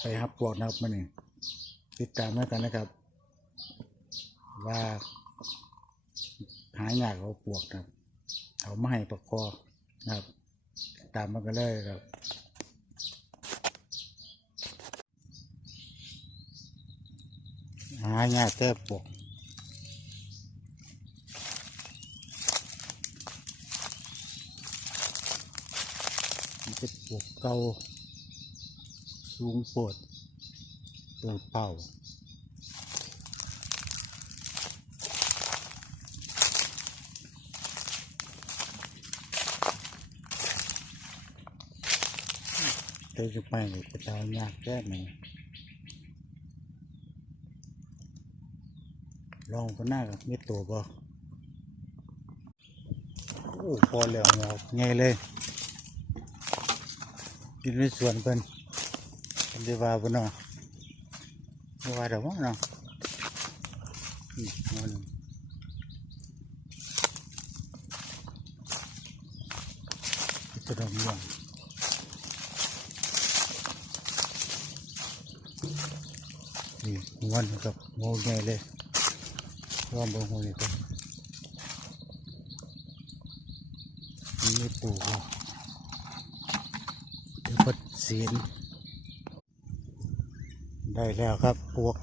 ไปครับปวกนะครับมันนี่ติดตามแล้วกันนะครับ ว่าหายากเอาปวกครับเอาไมาให้ประกอบนะครับ ตามมันกันเลยครับหายากแต่ปวก มันจะปวก เก่าสูงโปวดตัวเป่าเดี๋ยวจะไปเลยจะตายยากแค่ไหนลองก็น่ากับมีตัวบ่โอ้พอแล้วเงาไงเลย กินในสวนเพิ่นเป็นได้ว่าบ่เนาะว่าดอกบ่เนาะอืมเอาหนึ่งจะดอกม่วงนี่งอนกับงูใหญ่เลยร่อมบงหูนี่ครับนี่ปู่ครับเดี๋ยว พัดศีลได้แล้วครับพวก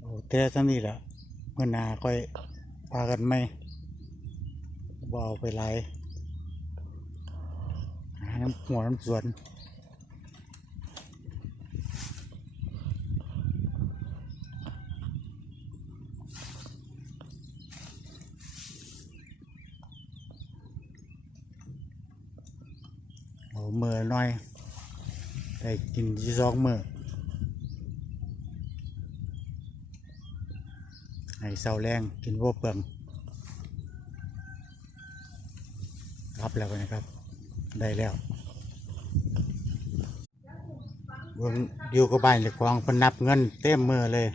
โอ้แต่านี้แหละเมื่อนาค่อยพากันไหมบ่เอาไปไล่หาน้ำหัวน้ำสวน เอาเมื่อหน่อยได้กินที่สองมือให้เสาแรงกินวัวเปลืองรับแล้วกันนะครับ ได้แล้วเบิ่งอยู่กับบ้านเจ้าของเพิ่นนับเงินเต็มมือเลย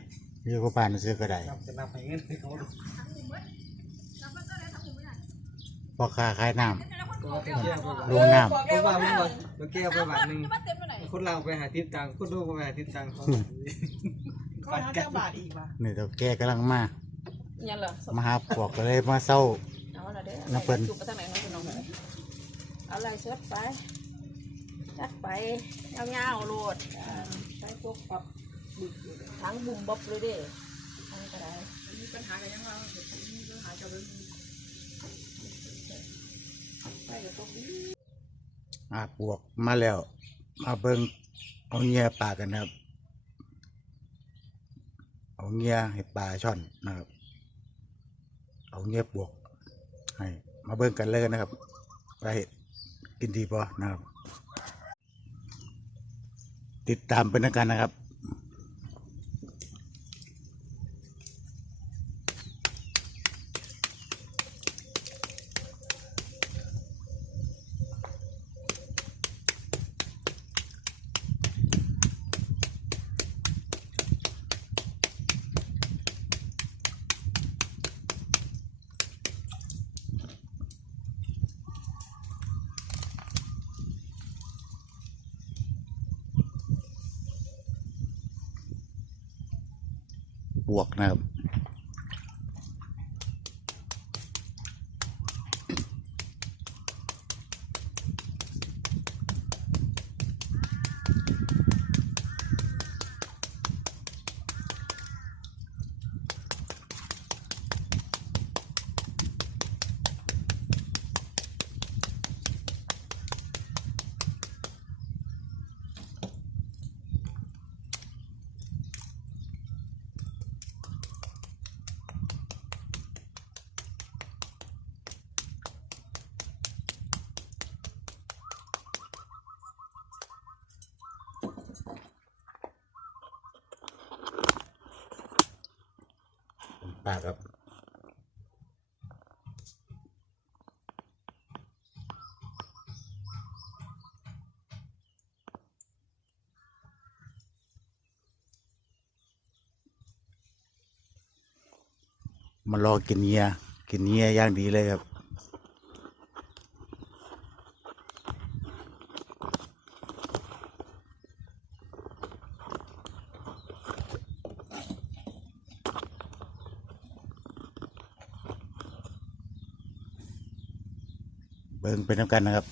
อยู่กับบ้านซื้อก็ได้จะนับให้เงินให้เขาดูพอค้าขายน้ตั วเที่ยวไปำลงน้ผมว่ามันก่อนตัวแก้วไปบาทหนึ่งคนเราไปหาทิศตังคนดูไปหาทิศตังเขาก็หาเจ้าบาทอีกว่ะำนี่เดี๋ยวแกกำลังมายังเหรอสมมาหาปวกก็เลยมาเศร้า เอาละเด้อน้ำเปิ้ล จุกไปทางไหนน้องคุณน้องเอาอะไรเชิดไปจัดไปเงาๆโลดอ่าใช้พวกปรับบึกทั้งบุ่มบ๊อบเลยเด้ทั้งก็ได้มีปัญหากันยังว่ามีปัญหากับเรื่องไปกับพวกนี้ อาปวกมาแล้ว มาเบิ่งเอาเงียปลากันนะครับ เอาเงียให้ปลาช่อนนะครับ เอาเงียปวกให้มาเบิ่งกันเลยนะครับไปกินดีปะนะครับ ติดตามเป็นนักการนะครับ วกนะครับ ปากครับมารอกินเงียกินเงียอย่างดีเลยครับ เบิ่งเป็นน้ำกันนะครับ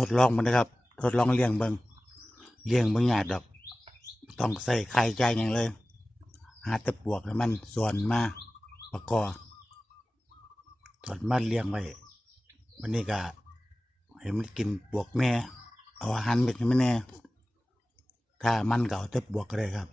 ทดลองมันนะครับ ทดลองเลี้ยงเบิงเลี้ยงเบิงหยาดดอก ต้องใส่ไข่ใจอย่างเลย หาแต่ปวกให้มันส่วนมาประกอบส่วนมาเลี้ยงไว้วันนี้ก็ให้มันกินปวกแม่ เอาอาหารเม็ดให้มันแน่ถ้ามันเก็เอาแต่ปวกก็ได้ครับ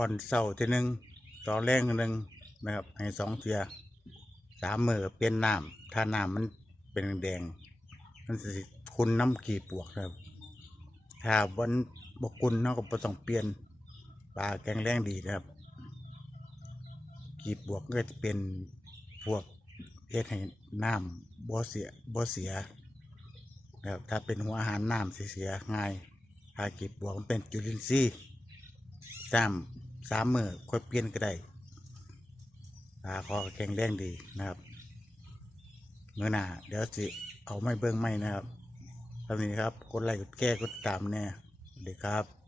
อนเศร้าทีหนึ่งตอนแรงทีหนึ่งนะครับให้สองเทียสามมือเปลี่ยนน้ำถ้าน้ำมันเป็นแดง มันสิคุณน้ำกีปวกนะครับ ถ้าวันบกคุณเราก็บ่ต้องเปลี่ยนปลาแกงแรงดีนะครับ กีบวกก็จะเป็นพวกเฮ็ดให้น้ำบ่เสียบ่เสียนะครับถ้าเป็นหัวอาหารน้ำเสียง่ายถ้ากีบบวกมันเป็นจุลินทรีย์ตาม สามมือค่อยเปลี่ยนก็ได้ขาคอแข็งแรงดีนะครับเมื่อหน้าเดี๋ยวสิเอาไม่เบิ้งไม่นะครับตอนนี้ครับกดไลค์กดแก้กดตามแน่สวัสดีครับ